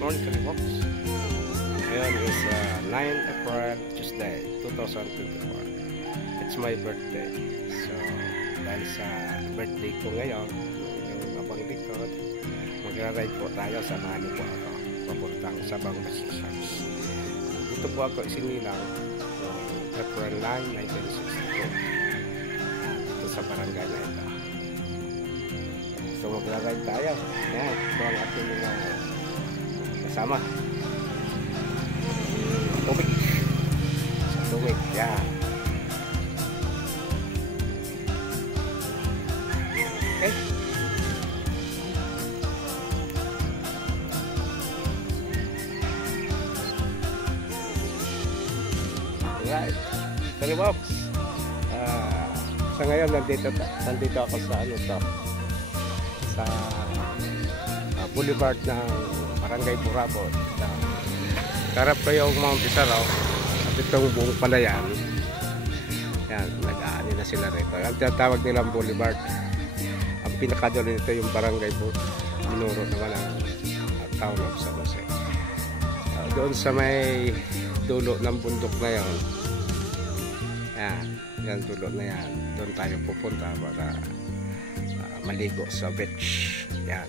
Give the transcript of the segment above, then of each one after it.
morning Kalibox. Ngayon is 9 April, Tuesday, 2024. It's my birthday. So, dahil sa birthday ko ngayon, yung abang likod, magra-ride po tayo. Samahan niyo po ako papuntang Sabang Massachusetts. Dito po ako isinilang noong April 9, 1962. Dito sa barangay na ito. So, magra-ride tayo. Yan, ito ang ating mga kasama. Tubig. Sa tubig, yan. Okay. Alright. Kalibox. Sa ngayon, nandito ako sa ano to, sa boulevard ng Barangay Burabot. Karap ko yung Mount Isaraw at itong buong palayan. Yan, nag-aani na sila rito. Ang tinatawag nilang boulevard. Ang pinakadulo nito yung Barangay Minuro naman ang town of San Jose. Doon sa may dulo ng bundok na yon. Yan dulo na yan. Doon tayo pupunta para maligo sa beach. Yan.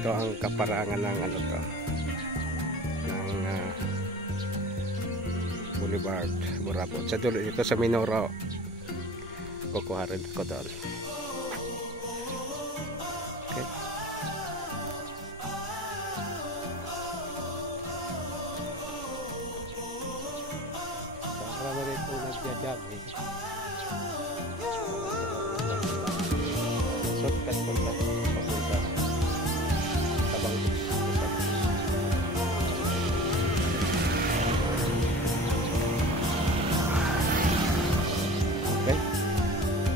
Ito ang kaparangan ng ano to, ng Boulevard Burabot. Sa dulo dito sa Minoro, kukuha rin ko doon. Okay. Para rin po nagja-jogging. Shortcut punta papunta Sabang okay.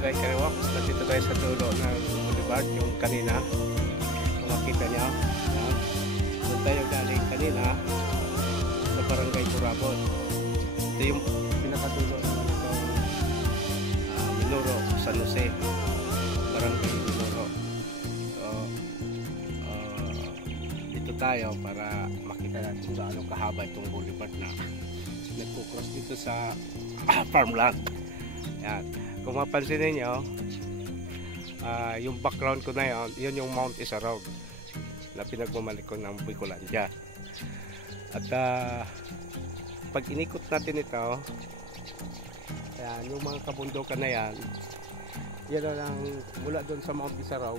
Okay, Kalibox, nandito tayo sa dulo ng boulevard, yung kanina kung makita niya. Doon tayo galing kanina sa Barangay Burabot. Ito yung pinakadulo naman itong Minuro, San Jose, Barangay Minuro. So, dito tayo para makita natin kung gaano kahaba itong boulevard na nagkukross dito sa farmland. Yan. Kung mapansin ninyo, yung background ko na yun yung Mount Isaraw na pinagmamalik ko ng Bicolandia. At pag inikot natin ito, yan, yung mga kabundukan na yan lang mula doon sa Mount Isaraw.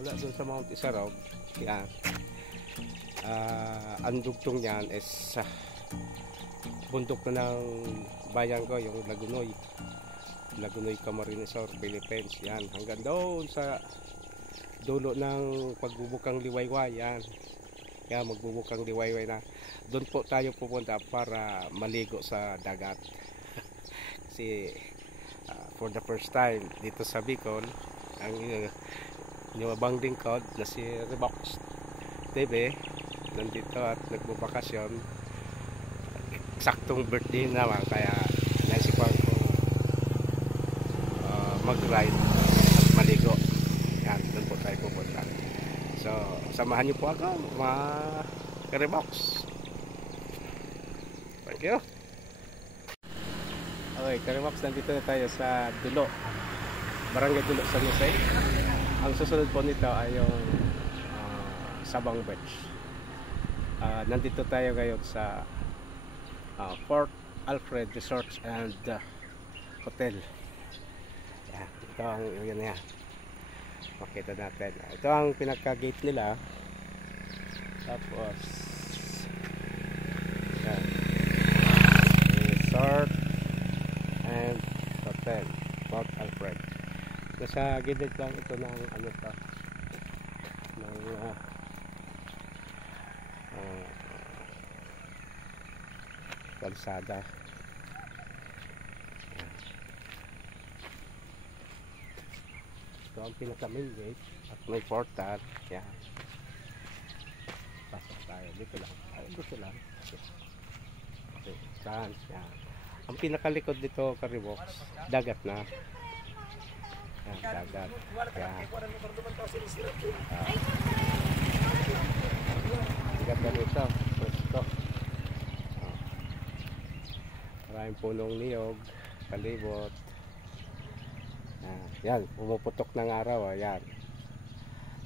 Mula doon sa Mount Isaraw, yan. Ang dugtong yan is bundok na ng bayan ko, yung Lagunoy, Camarines Sur, Philippines. Yan, hanggang doon sa dulo ng pagbubukang Liwayway. Yan, yan, magbubukang Liwayway na. Doon po tayo pupunta para maligo sa dagat. Kasi for the first time dito sa Bicol, ang inyong lingkod na si Rebox TV nandito at nagbubakasyon. Saktong birthday naman, kaya naisipan ko mag-ride at maligo. Yan, doon po tayo pupunta. So, samahan niyo po ako, mga Kalibox. Thank you. Okay, Kalibox, nandito na tayo sa dulo, Barangay Dulo, San Jose. Ang susunod po nito ay yung Sabang Beach. Nandito tayo ngayon sa Port Alfred Resorts and Hotel. Yan, ito ang yun na yan. Makita natin. Ito ang pinaka-gate nila. Tapos yan, Resort and Hotel Port Alfred. Nasa gilid lang ito ng ano to, ng kalsada. Ito ang pinaka main gate at may portal. Yan, pasok tayo dito lang. Dito lang. Okay, saan? Yan. Ang pinakalikod dito, Kalibox, dagat na. Yan, dagat. Yan. maraming punong niyog, palibot. Yan, pumuputok ng araw. Yan,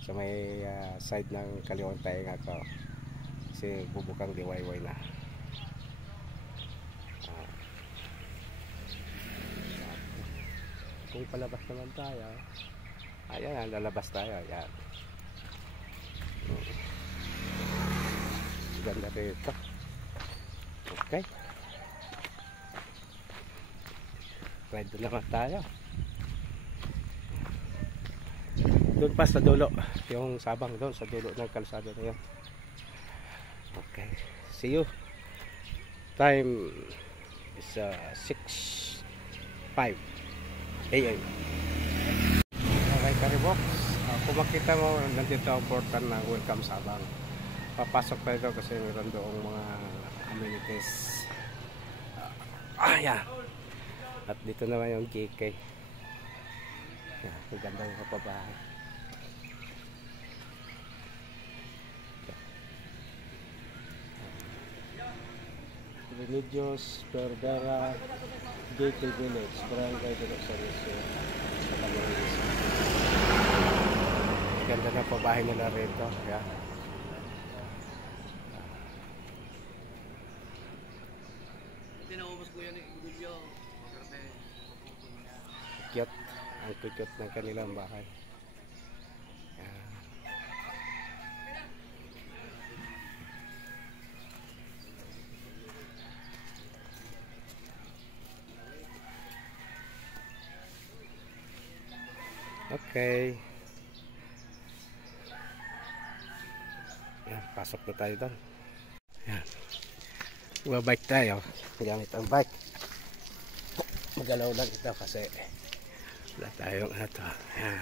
sa may side ng kaliwang tainga ko kasi bubukang liwayway na. Kung palabas naman tayo, ayan, lalabas tayo. Yan, ganda rito. Okay, ride naman tayo. Doon pa sa dulo, yung sabang doon sa dulo ng kalsada na yun. Okay, see you. Time is 6:05 AM. Okay, Karibox, kung makita mo, nandito ang portal na welcome sabang. Papasok tayo kasi meron doong mga amenities. Yeah. At dito naman yung GK. Yeah, ang ganda ng kapabahay. Religious Perdera GK Village, Barangay de los Servicios. Ganda ng pabahay nila rito. Yeah. Cute. Ang cute ng kanilang bahay. Yeah. Okay. Yan, pasok na tayo doon. Yan. Magbabike tayo. Gamit ang bike. Magalaw lang ito kasi wala tayong ato. Yan.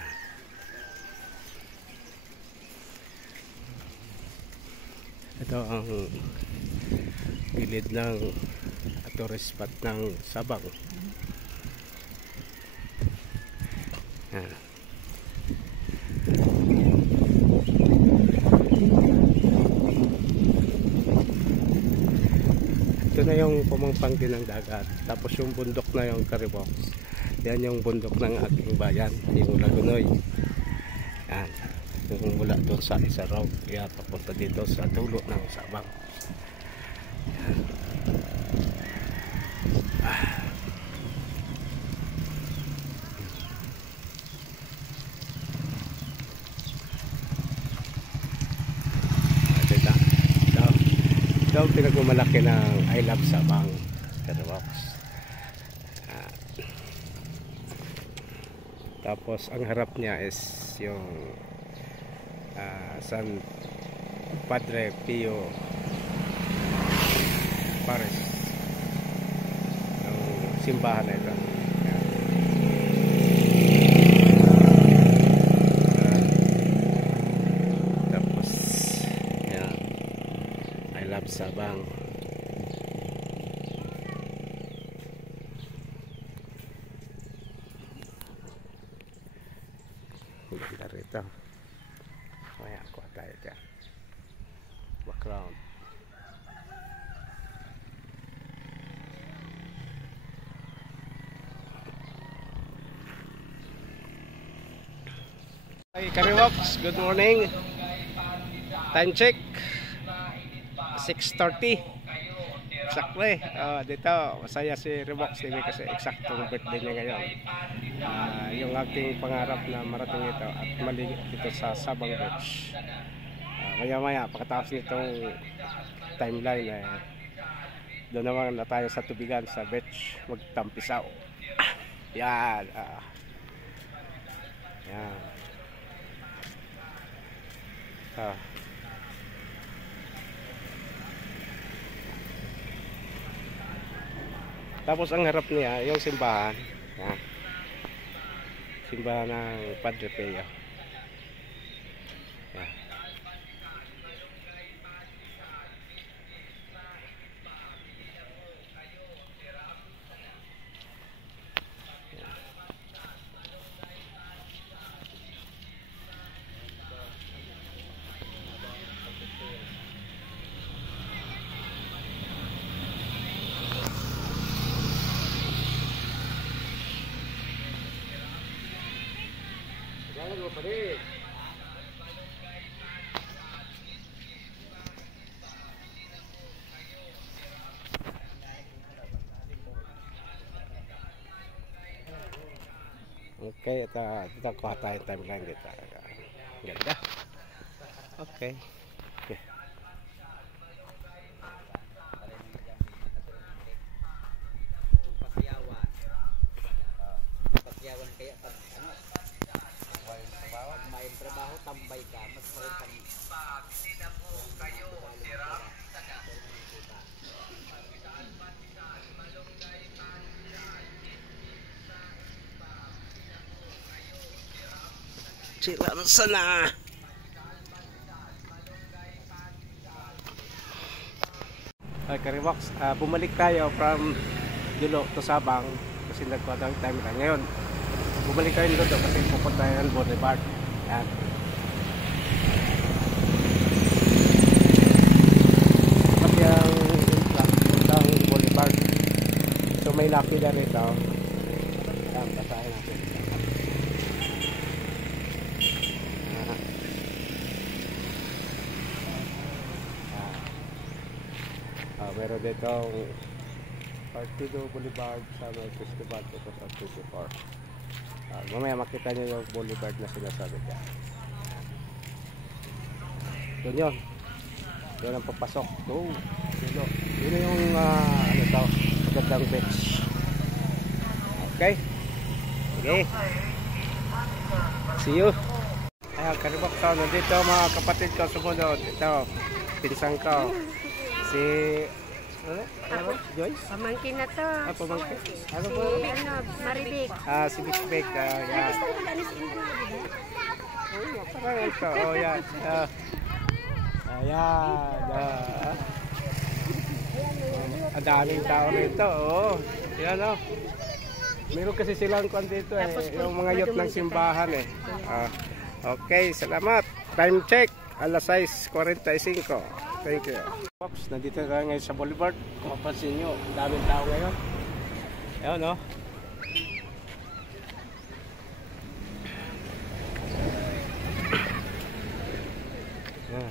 Ito ang gilid ng tourist spot ng Sabang. Yan. Ito na yung pumangpang din ng dagat. Tapos yung bundok na yung Karibox. Yan yung bundok ng aking bayan, yung Lagunoy. Yan. Yung mula doon sa Isaraw. Kaya papunta dito sa dulo ng Sabang. Yan. Ito ang pinagmamalaki ng I Love Sabang Karibox. Tapos ang harap niya is yung San Padre Pio Paris, yung simbahan na ito. Tapos yan, I Love Sabang. Ganda rito. Maya kuha tayo dyan. Background. Hey Karibox, good morning. Time check 6:30. Exactly. Dito masaya si Ribox TV kasi eksaktong birthday niya ngayon. Yung aking pangarap na marating ito at maliit dito sa Sabang Beach. Maya pagkatapos nitong timeline doon naman na tayo sa tubigan sa beach magtampisaw. Yan. Yan. Tapos ang harap niya yung simbahan. Yan. Simbahan ng Padre Pio. Yan. Okay, ito kuha tayo timeline dito. Ganda. Okay. Okay. Pagyawan kaya pag ano, may trabaho, tambay ka, mas maritang. Sila sana. Ay, Karibox, bumalik tayo from Dulo to Sabang kasi nagkuha ng time lang. Ngayon, bumalik tayo ng Dulo kasi pupunta tayo ng Boulevard. Yan. Pati ang Boulevard. So may nakita rito. Yan, basahin natin. Meron dito Partido Boulevard Summer Festival 2024. Mamaya makita nyo yung boulevard na sinasabi dyan. Doon yun. Doon ang papasok. Yun yung ano to, magandang beach. Okay. Okay. See you. Ayan, Karibox, nandito mga kapatid ko sumunod. Ito, pinsang ko. Si Joyce? Pamangkin na to. Pamangkin. Ano ba? Si Maribik. Si Big yan. Parang ito. Oh, yan. Ayan. Ang daming tao rito. Oh. Yan o. Meron kasi silang kwan dito eh. Yung mga yacht ng simbahan eh. Okay, salamat. Time check. Alas 6:45. Thank you. Pops, nandito tayo ngayon sa Boulevard. Kung mapansin nyo, daming tao ngayon. Ayan, no? Ayan.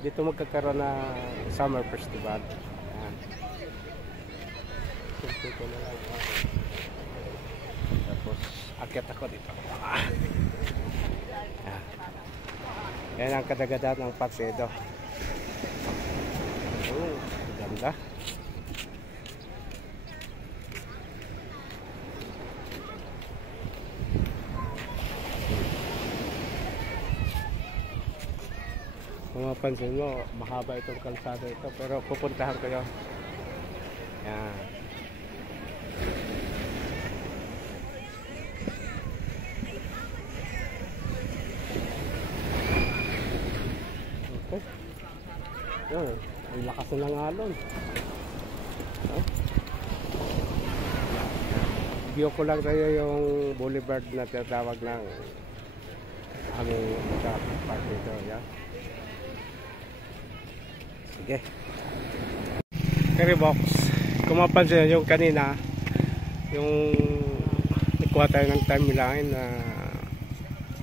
Dito magkakaroon na Summer Festival. Ayan. Dito na lang. Tapos, akit ako dito. Ayan. Yan ang kadagadan ng Paseo. Ganda. Kung mapansin mo, mahaba itong kalsada ito, pero pupuntahan ko yun. Yan. Yun, ang lakas na ng alon. View ko lang kayo yung boulevard na tinatawag ng aming park dito. Yeah. Sige. Karibox, kung mapansin yung kanina, yung ikuha tayo ng timeline na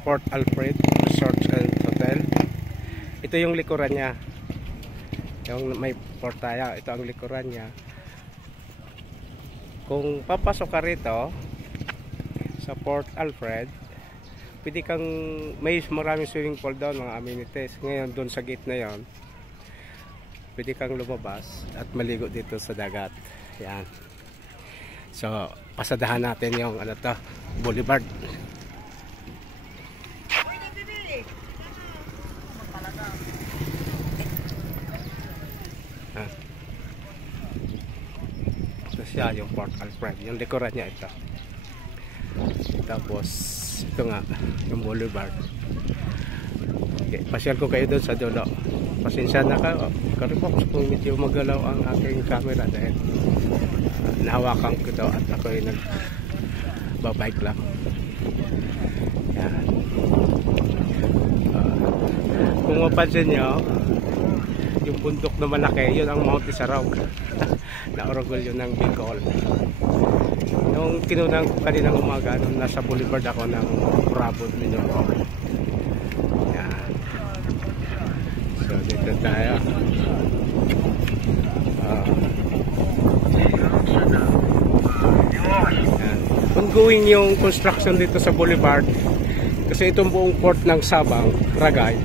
Port Alfred Resort and Hotel. Ito yung likuran niya. Yung may portaya, ito ang likuran niya. Kung papasok ka rito sa Port Alfred, pwede kang, may maraming swimming pool doon, mga amenities. Ngayon doon sa gate na yon, pwede kang lumabas at maligo dito sa dagat. Yan. So pasadahan natin yung ano to, boulevard. Siya yung Port Alfred, yung likuran niya ito. Tapos ito nga yung boulevard. Okay, pasyal ko kayo doon sa dulo. Pasensya na ka, Karibox, kung medyo magalaw ang aking camera dahil nahawakan ko daw at ako ay nagbabike lang. Yan. Kung mapansin nyo, yung bundok na malaki, yun ang Mount Isarog na orgulyo ng Bicol. Nung kinunang kaninang umaga, nung nasa Boulevard ako ng Bravo Mindoro. Yan. So dito tayo. Yan. Ongoing yung construction dito sa Boulevard. Kasi itong buong port ng Sabang, Ragay,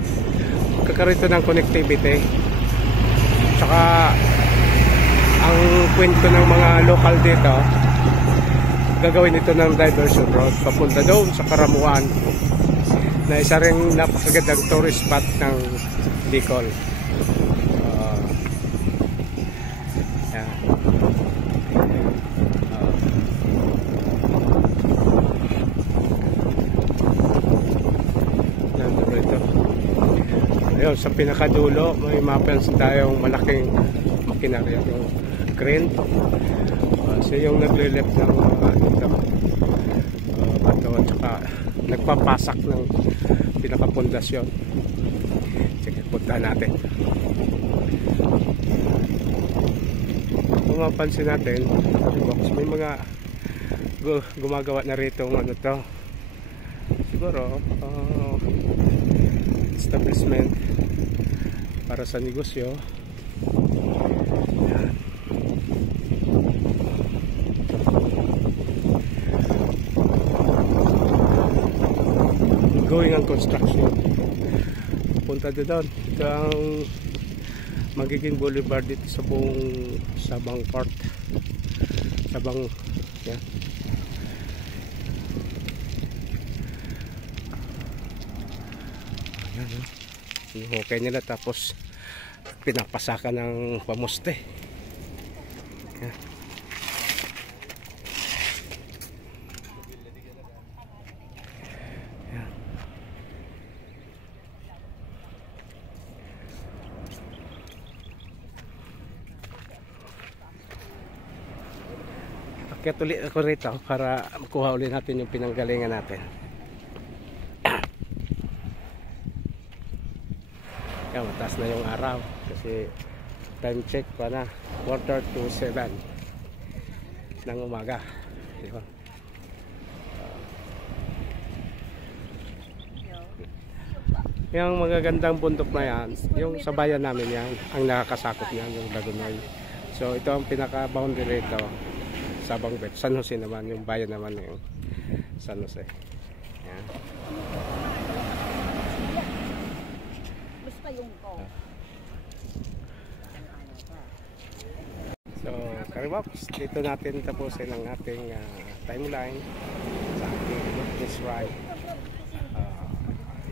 kakarito ng connectivity. Tsaka ang kwento ng mga local dito, gagawin ito ng diversion road papunta doon sa Karamuan, na isa ring napakagandang tourist spot ng Bicol. Yan. Ayun, sa pinakadulo may mapansin tayong malaking makinarya, yung crane. So yung nagle-left ng bato at saka nagpapasak ng pinakapundasyon. Sige, punta natin. Kung mapansin natin, may mga gumagawa na rito ng ano to, siguro establishment para sa negosyo. Yan. Going ang construction. Punta doon. Ito ang magiging boulevard dito sa buong Sabang Port. Sabang, yan. Okay nila, tapos pinapasakan ng pamuste. Yan. Yan. Akyat ulit ako rito para makuha ulit natin yung pinanggalingan natin. Yan, mataas na yung araw kasi time check pa na 6:45 ng umaga, di ba? Yung magagandang bundok na yan, yung sa bayan namin yan, ang nakakasakop niyan, yung Lagunoy. So ito ang pinaka boundary ito, Sabang Bet. San Jose naman, yung bayan naman yung San Jose. Yan. So, Karibox, dito natin tapusin ang ating timeline sa ating this ride.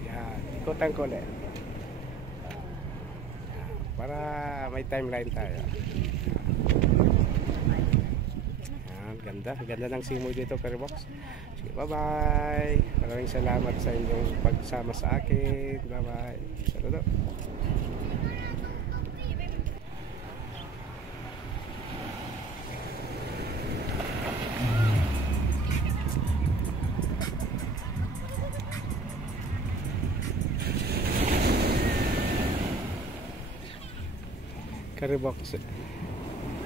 Yan, ikutan ko ulit. Para may timeline tayo. Yan, ganda. Ganda ng simoy dito, Karibox. Sige, bye-bye. Maraming salamat sa inyong pagsama sa akin. Bye-bye. Saludo. Karibox,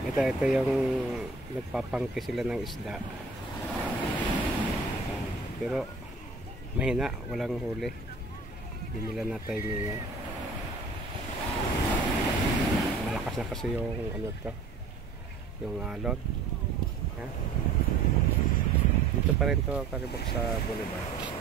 ito yung nagpapangki sila ng isda, pero mahina, walang huli, hindi nila na-timingan. Malakas na kasi yung ano to, yung alon. Dito pa rin to, Karibox, sa Boulevard.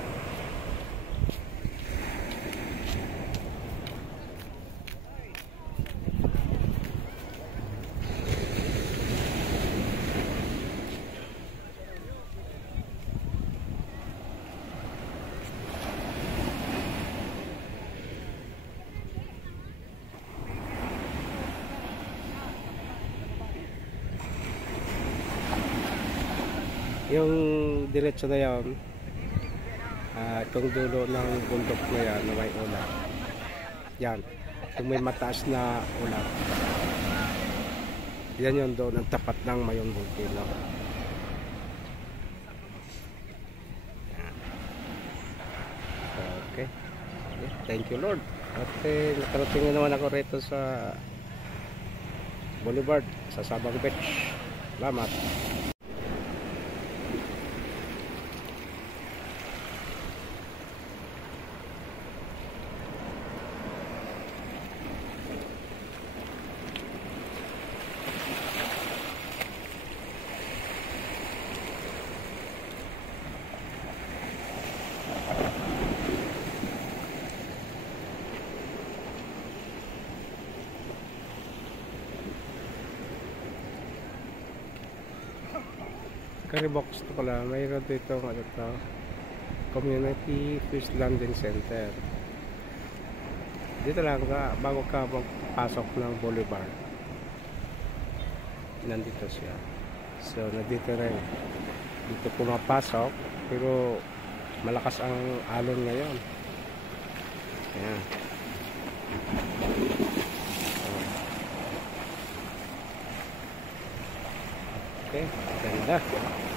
Yung diretso na yan, itong dulo ng bundok na yan na may ulap, yan, kung may mataas na ulap, yan yung doon ang tapat ng Mayong Volcano. Okay, thank you Lord. At nakarating na naman ako rito sa Boulevard, sa Sabang Beach. Salamat. Karibox to pala, mayroon dito ano to, Community Fish Landing Center. Dito lang ka, bago ka magpasok ng Boulevard. Nandito siya. So, nandito rin. Dito pumapasok, pero malakas ang alon ngayon. Ayan. Okay, ganda.